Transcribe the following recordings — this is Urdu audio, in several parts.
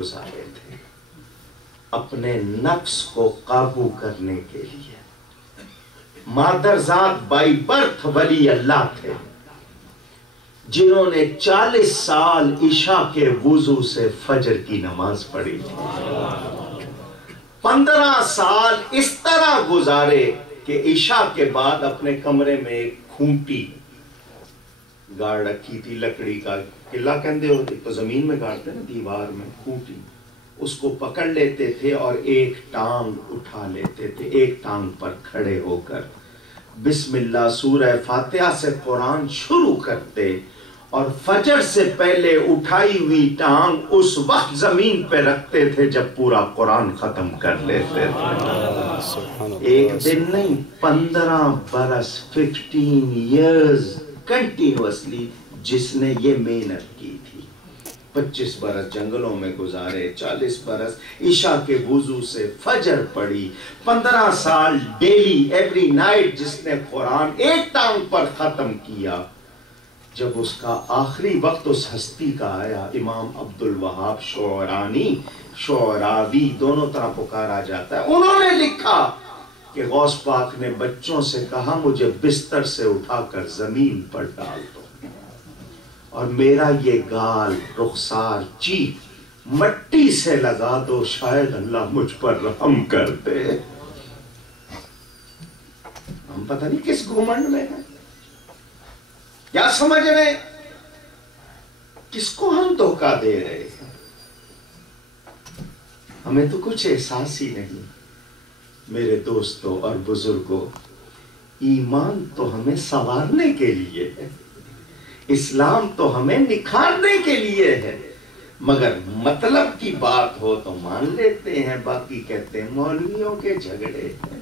گزارے تھے اپنے نفس کو قابو کرنے کے لیے. مادرزاد بائی برتھ ولی اللہ تھے جنہوں نے 40 سال عشاء کے وضو سے فجر کی نماز پڑھی تھی. 15 سال اس طرح گزارے کہ عشاء کے بعد اپنے کمرے میں ایک کھونٹی گاڑ رکھی تھی لکڑی کا قلعہ کندے ہوتے تو زمین میں گاڑتے نا دیوار میں کھونٹی اس کو پکڑ لیتے تھے اور ایک ٹانگ اٹھا لیتے تھے ایک ٹانگ پر کھڑے ہو کر بسم اللہ سورہ فاتحہ سے قرآن شروع کرتے اور فجر سے پہلے اٹھائی ہوئی ٹانگ اس وقت زمین پہ رکھتے تھے جب پورا قرآن ختم کر لیتے تھے. ایک دن نہیں 15 برس 15 years کنٹینوسلی جس نے یہ محنت کی تھی. 25 برس جنگلوں میں گزارے 40 برس عشاء کے وضو سے فجر پڑھی 15 سال ڈیلی ایوری نائٹ جس نے قرآن ایک ٹانگ پر ختم کیا. جب اس کا آخری وقت اس ہستی کا آیا امام عبد الوہاب شعرانی شعراوی دونوں طرح پکارا جاتا ہے انہوں نے لکھا کہ غوث پاک نے بچوں سے کہا مجھے بستر سے اٹھا کر زمین پر ڈال دو اور میرا یہ گال رخسار چیخ مٹی سے لگا دو شاید اللہ مجھ پر رحم کر دے. ہم پتہ نہیں کس گھمنڈ میں ہیں کیا سمجھ رہے کس کو ہم دھوکہ دے رہے ہیں. ہمیں تو کچھ احساس ہی نہیں. میرے دوستوں اور بزرگوں ایمان تو ہمیں سنوارنے کے لیے ہے اسلام تو ہمیں نکھارنے کے لیے ہے مگر مطلب کی بات ہو تو مان لیتے ہیں باقی کہتے ہیں مولویوں کے جھگڑے ہیں.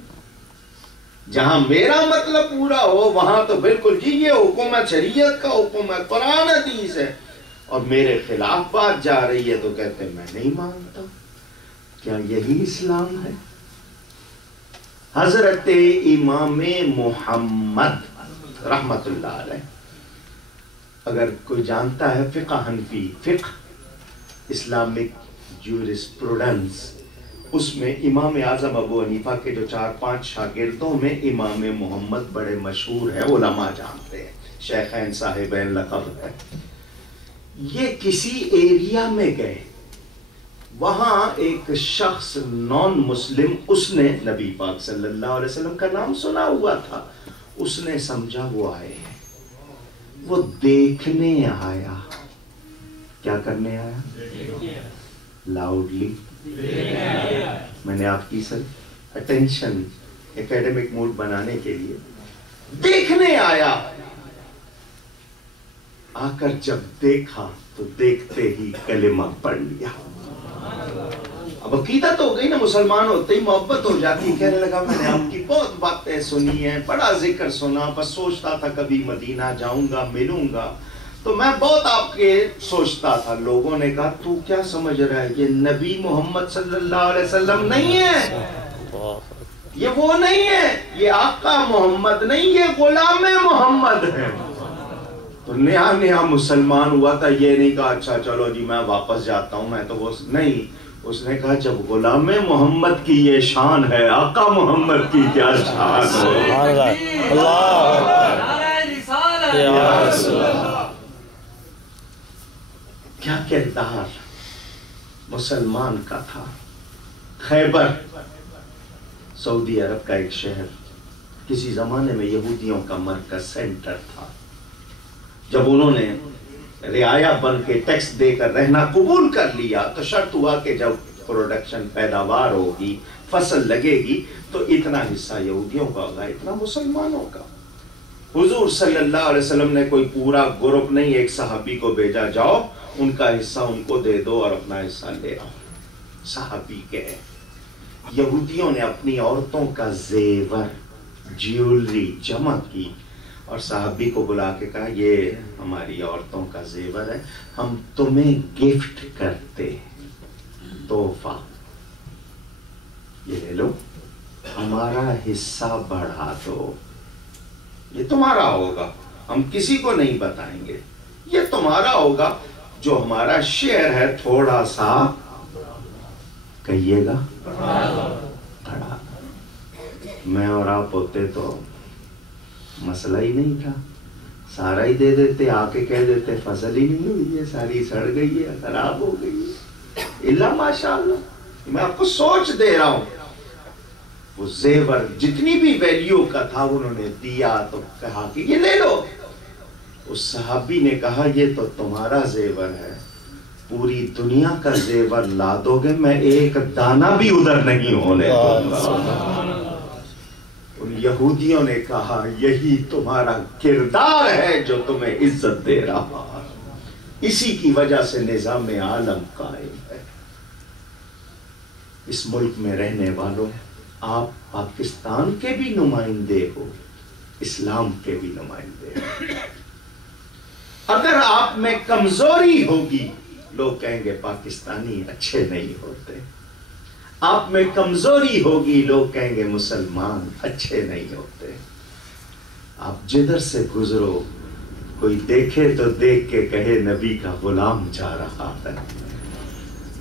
جہاں میرا مطلب پورا ہو وہاں تو بالکل جی یہ حکم ہے شریعت کا حکم ہے قرآن حدیث ہے اور میرے خلاف بات جا رہی ہے تو کہتے ہیں میں نہیں مانتا. کیا یہی اسلام ہے؟ حضرت امام محمد رحمت اللہ علیہ اگر کوئی جانتا ہے فقہ حنفی فقہ اسلامک جورسپروڈنس اس میں امام اعظم ابو حنیفہ کے جو 4-5 شاگردوں میں امام محمد بڑے مشہور ہیں علماء جانتے ہیں شیخین صاحبین لقب ہے. یہ کسی ایریا میں گئے وہاں ایک شخص نان مسلم اس نے نبی پاک صلی اللہ علیہ وسلم کا نام سنا ہوا تھا اس نے سمجھا وہ آئے ہیں وہ دیکھنے آیا. کیا کرنے آیا؟ لاؤڈلی میں نے آپ کی سر اٹینشن ایکیڈمک موڈ بنانے کے لیے دیکھنے آیا. آ کر جب دیکھا تو دیکھتے ہی کلمہ پڑھ لیا. اب عقیدت ہو گئی نا مسلمان ہوتے ہی محبت ہو جاتی. کہنے لگا میں نے آپ کی بہت باتیں سنی ہیں بڑا ذکر سنا بس سوچتا تھا کبھی مدینہ جاؤں گا ملوں گا تو میں بہت آپ کے سوچتا تھا. لوگوں نے کہا تو کیا سمجھ رہا ہے یہ نبی محمد صلی اللہ علیہ وسلم نہیں ہے یہ وہ نہیں ہے یہ آقا محمد نہیں یہ غلام محمد ہے. تو نیا نیا مسلمان ہوا تھا یہ نہیں کہا اچھا چلو جی میں واپس جاتا ہوں میں تو وہ نہیں اس نے کہا جب غلام محمد کی یہ شان ہے آقا محمد کی کیا شان ہے. کیا کردار مسلمان کا تھا. خیبر سعودی عرب کا ایک شہر کسی زمانے میں یہودیوں کا مرکز سینٹر تھا. جب انہوں نے رعایا بن کے ٹیکس دے کر رہنا قبول کر لیا تو شرط ہوا کہ جب پروڈکشن پیداوار ہوگی فصل لگے گی تو اتنا حصہ یہودیوں کا ہوگا اتنا مسلمانوں کا. حضور صلی اللہ علیہ وسلم نے کوئی پورا گروپ نہیں ایک صحابی کو بھیجا جاؤ ان کا حصہ ان کو دے دو اور اپنا حصہ لے آؤ. صحابی کے یہودیوں نے اپنی عورتوں کا زیور جیولری جمع کی اور صحابی کو بلا کے کہا یہ ہماری عورتوں کا زیور ہے ہم تمہیں گفٹ کرتے تحفہ یہ لے لو ہمارا حصہ بڑھا دو یہ تمہارا ہوگا ہم کسی کو نہیں بتائیں گے یہ تمہارا ہوگا جو ہمارا شیئر ہے تھوڑا سا کہیے گا بڑھا. میں اور آپ ہوتے تو مسئلہ ہی نہیں تھا, سارا ہی دے دیتے, آ کے کہہ دیتے فصل ہی نہیں ہوئی ہے, ساری سڑ گئی ہے, خراب ہو گئی ہے. اللہ ماشاء اللہ, میں آپ کو سوچ دے رہا ہوں, وہ زیور جتنی بھی ویلیو کا تھا انہوں نے دیا تو کہا کہ یہ لے لو. اس صحابی نے کہا یہ تو تمہارا زیور ہے, پوری دنیا کا زیور لا دو گے میں ایک دانہ بھی ادھر نہیں ہونے دوں گا. ان یہودیوں نے کہا یہی تمہارا کردار ہے جو تمہیں عزت دے رہا ہے, اسی کی وجہ سے نظام عالم قائم ہے. اس ملک میں رہنے والوں, آپ پاکستان کے بھی نمائندے ہو, اسلام کے بھی نمائندے ہو. اگر آپ میں کمزوری ہوگی لوگ کہیں گے پاکستانی اچھے نہیں ہوتے, آپ میں کمزوری ہوگی لوگ کہیں گے مسلمان اچھے نہیں ہوتے. آپ جدھر سے گزرو کوئی دیکھے تو دیکھ کے کہے نبی کا غلام جا رہا ہے.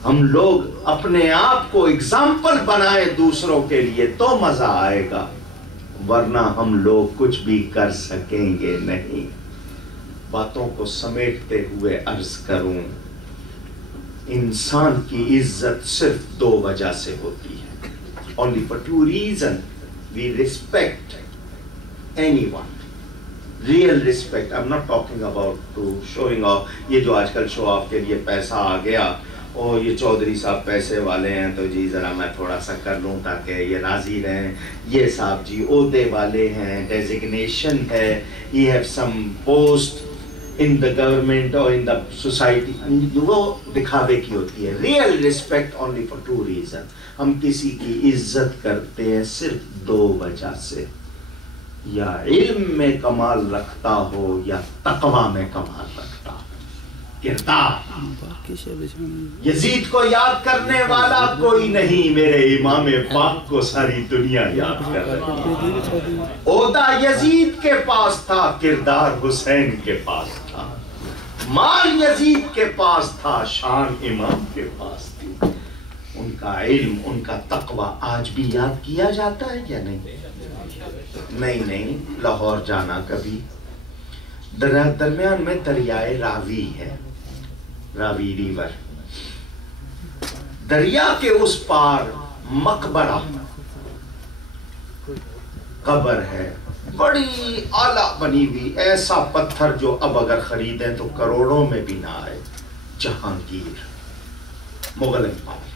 ہم لوگ اپنے آپ کو اگزامپل بنائے دوسروں کے لیے تو مزہ آئے گا, ورنہ ہم لوگ کچھ بھی کر سکیں گے نہیں. باتوں کو سمیٹتے ہوئے عرض کروں, انسان کی عزت صرف دو وجہ سے ہوتی ہے. Only for two reasons we respect anyone. Real respect. I'm not talking about to showing off. یہ جو آج کل شو آف کے لیے پیسہ آ گیا, اور یہ چودھری صاحب پیسے والے ہیں تو جی ذرا میں تھوڑا سا کر لوں تاکہ یہ راضی رہیں. یہ صاحب جی عہدے والے ہیں, ڈیزگنیشن ہے, he have some post in the government or in the society. وہ دکھاوے کی ہوتی ہے. Real respect only for two reasons. ہم کسی کی عزت کرتے ہیں صرف دو وجہ سے, یا علم میں کمال رکھتا ہو یا تقوی میں کمال رکھتا ہو. کردار. یزید کو یاد کرنے والا کوئی نہیں, میرے امام پاک کو ساری دنیا یاد کر رہی ہے. عہدہ یزید کے پاس تھا, کردار حسین کے پاس تھا, مال یزید کے پاس تھا, شان امام کے پاس تھی. ان کا علم, ان کا تقوی آج بھی یاد کیا جاتا ہے یا نہیں؟ نہیں. لاہور جانا کبھی, درمیان میں دریائے راوی ہے, راوی ریور, دریا کے اس پار مقبرہ, قبر ہے, بڑی اعلیٰ بنی ہوئی, ایسا پتھر جو اب اگر خریدیں تو کروڑوں میں بھی نہ آئے. جہانگیر, مغل امپائر,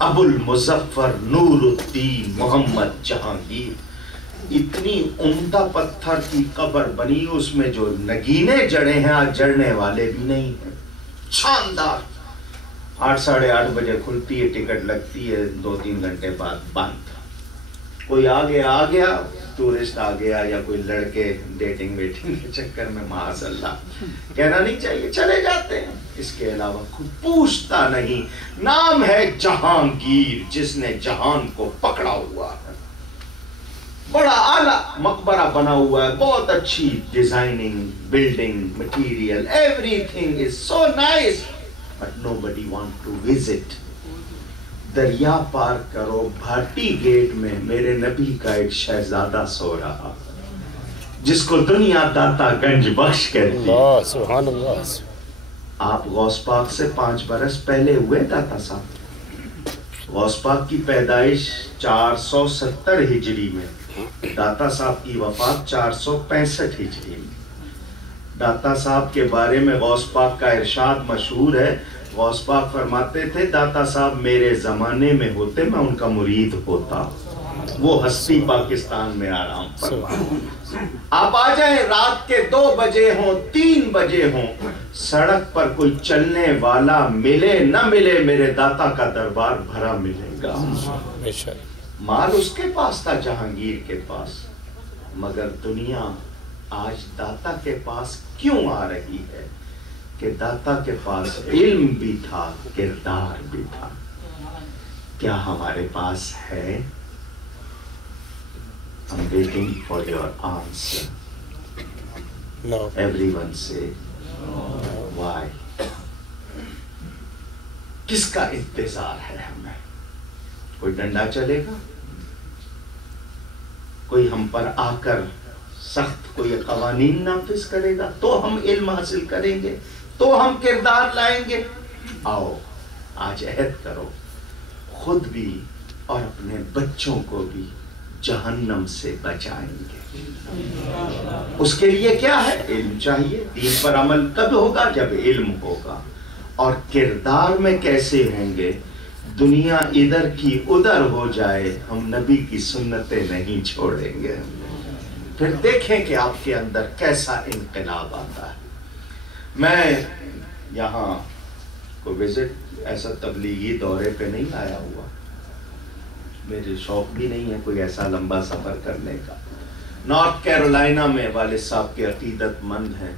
ابو المظفر نور الدین محمد جہانگیر. اتنی عمدہ پتھر کی قبر بنی, اس میں جو نگینے جڑے ہیں آج جڑنے والے بھی نہیں ہیں. شاندار. 8 ساڑھے 8 بجے کھلتی ہے, ٹکٹ لگتی ہے, 2-3 گھنٹے بعد بند. کوئی آ گیا ٹورسٹ آ گیا, یا کوئی لڑکے ڈیٹنگ ویٹنگ کے چکر میں, معاذ اللہ کہنا نہیں چاہیے, چلے جاتے ہیں. اس کے علاوہ کوئی پوچھتا نہیں. نام ہے جہانگیر, جس نے جہان کو پکڑا ہوا ہے. بڑا اعلیٰ مقبرہ بنا ہوا ہے, بہت اچھی designing, building, material, everything is so nice, but nobody want to visit. دریا پار کرو, بھاٹی گیٹ میں میرے نبی کا ایک شہزادہ سو رہا, جس کو دنیا داتا گنج بخش کہتی ہے. سبحان اللہ. آپ غوث پاک سے 5 برس پہلے ہوئے داتا صاحب. غوث پاک کی پیدائش 470 ہجری میں, داتا صاحب کی وفات 465 ہجری میں. داتا صاحب کے بارے میں غوث پاک کا ارشاد مشہور ہے. غوث پاک فرماتے تھے داتا صاحب میرے زمانے میں ہوتے میں ان کا مرید ہوتا. وہ ہستی پاکستان میں آرام فرما. آپ آ جائیں, رات کے 2 بجے ہوں, 3 بجے ہوں, سڑک پر کوئی چلنے والا ملے نہ ملے, میرے داتا کا دربار بھرا ملے گا. مال اس کے پاس تھا, جہانگیر کے پاس, مگر دنیا آج داتا کے پاس کیوں آ رہی ہے؟ کہ داتا کے پاس علم بھی تھا, کردار بھی تھا. کیا ہمارے پاس ہے؟ I'm waiting for your answer. No. Everyone say, why? کس کا انتظار ہے ہمیں؟ کوئی ڈنڈا چلے گا؟ کوئی ہم پر آ کر سخت کوئی قوانین نافذ کرے گا تو ہم علم حاصل کریں گے، تو ہم کردار لائیں گے؟ آؤ آج عہد کرو، خود بھی اور اپنے بچوں کو بھی جہنم سے بچائیں گے۔ اس کے لیے کیا ہے؟ علم چاہیے۔ دین پر عمل تب ہوگا جب علم ہوگا۔ اور کردار میں کیسے ہوں گے؟ دنیا ادھر کی ادھر ہو جائے، ہم نبی کی سنتیں نہیں چھوڑیں گے۔ پھر دیکھیں کہ آپ کے اندر کیسا انقلاب آتا ہے۔ میں یہاں کوئی وزٹ ایسا تبلیغی دورے پہ نہیں آیا ہوا، میرے شوق بھی نہیں ہے کوئی ایسا لمبا سفر کرنے کا۔ نارتھ کیرولائنا میں والد صاحب کے عقیدت مند ہیں،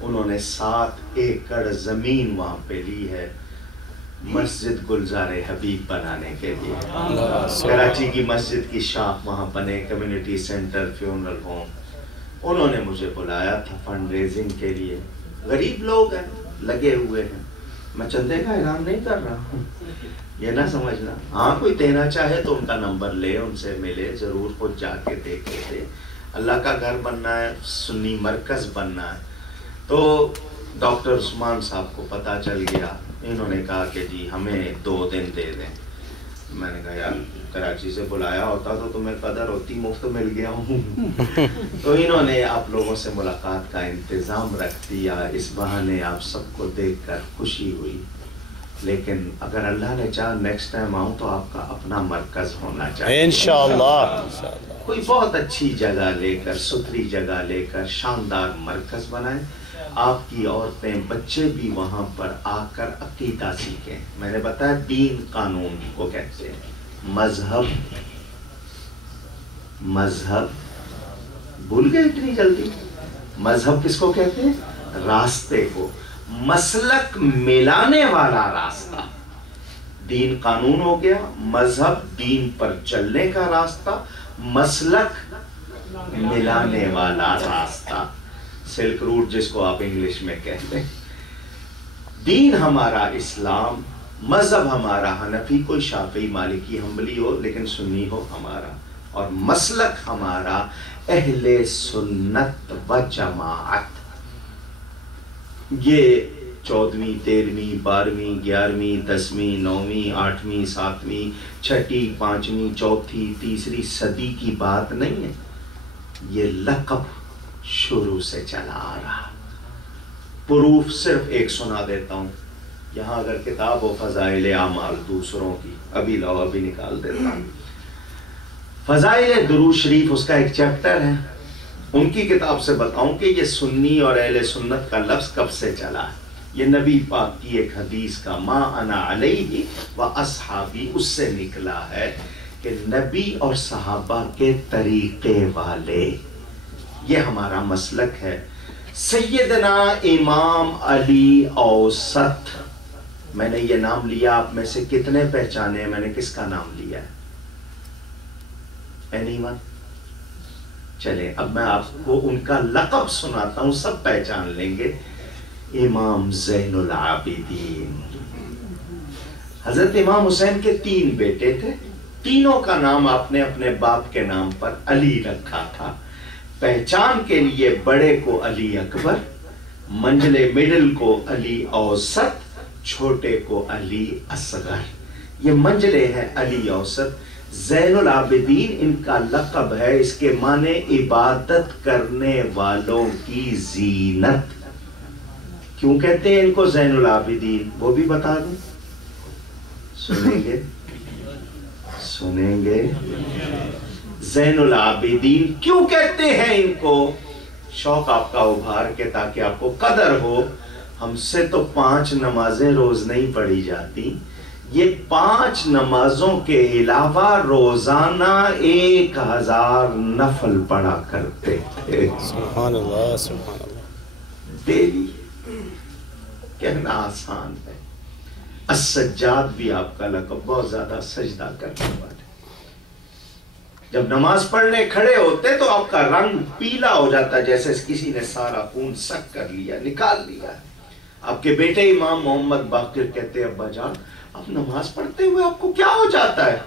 انہوں نے 7 ایکڑ زمین وہاں پہ لی ہے مسجد گلزار حبیب بنانے کے لیے۔ کراچی کی مسجد کی شاخ وہاں بنے، کمیونٹی سینٹر، فیونرل ہوم۔ انہوں نے مجھے بلایا تھا فنڈ ریزنگ کے لیے۔ غریب لوگ ہیں، لگے ہوئے ہیں، میں چندے کا اعلان نہیں کر رہا ہوں، یہ نہ سمجھنا۔ ہاں کوئی دینا چاہے تو ان کا نمبر لے، ان سے ملے، ضرور خود جا کے دیکھے تھے۔ اللہ کا گھر بننا ہے، سنی مرکز بننا ہے۔ تو ڈاکٹر عثمان صاحب کو پتہ چل گیا، انہوں نے کہا کہ جی ہمیں 2 دن دے دیں۔ میں نے کہا یار کراچی سے بلایا ہوتا تو تمہیں قدر ہوتی، مفت مل گیا ہوں۔ تو انہوں نے آپ لوگوں سے ملاقات کا انتظام رکھ دیا، اس بہانے آپ سب کو دیکھ کر خوشی ہوئی۔ لیکن اگر اللہ نے چاہا نیکسٹ ٹائم آؤں تو آپ کا اپنا مرکز ہونا چاہیے انشاءاللہ۔ کوئی بہت اچھی جگہ لے کر، ستھری جگہ لے کر شاندار مرکز بنائیں، آپ کی عورتیں بچے بھی وہاں پر آ کر عقیدہ سیکھیں۔ میں نے بتایا دین قانون کو کہتے ہیں، مذہب بھول گئے اتنی جلدی؟ مذہب کس کو کہتے ہیں؟ راستے کو، مسلک ملانے والا راستہ۔ دین قانون ہو گیا، مذہب دین پر چلنے کا راستہ، مسلک ملانے والا راستہ، سلک روٹ جس کو آپ انگلش میں کہتے ہیں۔ دین ہمارا اسلام، مذہب ہمارا حنفی، کوئی شافعی مالکی حنبلی ہو لیکن سنی ہو ہمارا، اور مسلک ہمارا اہل سنت و جماعت۔ یہ 14ویں 13ویں 12ویں 11ویں 10ویں 9ویں 8ویں 7ویں 6ٹھی 5ویں 4تھی 3ری صدی کی بات نہیں ہے، یہ لقب شروع سے چلا آ رہا۔ پروف صرف ایک سنا دیتا ہوں، یہاں اگر کتاب ہو فضائل اعمال دوسروں کی، ابھی لاؤ ابھی نکال دیتا ہوں۔ فضائل درود شریف اس کا ایک چیپٹر ہے، ان کی کتاب سے بتاؤں کہ یہ سنی اور اہل سنت کا لفظ کب سے چلا ہے۔ یہ نبی پاک کی ایک حدیث کا ما انا علیہ و اصحابی، اس سے نکلا ہے کہ نبی اور صحابہ کے طریقے والے، یہ ہمارا مسلک ہے۔ سیدنا امام علی اوسط، میں نے یہ نام لیا، آپ میں سے کتنے پہچانے ہیں میں نے کس کا نام لیا ہے؟ Any one? چلیں اب میں آپ کو ان کا لقب سناتا ہوں، سب پہچان لیں گے۔ امام زین العابدین۔ حضرت امام حسین کے 3 بیٹے تھے، تینوں کا نام آپ نے اپنے باپ کے نام پر علی رکھا تھا۔ پہچان کے لیے بڑے کو علی اکبر، منجلے مڈل کو علی اوسط، چھوٹے کو علی اصغر، یہ منجلے ہیں علی اوسط۔ زین العابدین ان کا لقب ہے، اس کے معنی عبادت کرنے والوں کی زینت۔ کیوں کہتے ہیں ان کو زین العابدین؟ وہ بھی بتا دوں، سنیں گے؟ زین العابدین کیوں کہتے ہیں ان کو؟ شوق آپ کا ابھار کے تاکہ آپ کو قدر ہو، ہم سے تو 5 نمازیں روز نہیں پڑھی جاتی، یہ 5 نمازوں کے علاوہ روزانہ 1000 نفل پڑھا کرتے تھے۔ سبحان اللہ سبحان اللہ۔ ڈیلی، کہنا آسان ہے۔ السجاد بھی آپ کا لقب، بہت زیادہ سجدہ کرنے والے۔ جب نماز پڑھنے کھڑے ہوتے تو آپ کا رنگ پیلا ہو جاتا، جیسے کسی نے سارا خون سک کر لیا، نکال لیا۔ آپ کے بیٹے امام محمد باقر کہتے ابا جان اب نماز پڑھتے ہوئے آپ کو کیا ہو جاتا ہے؟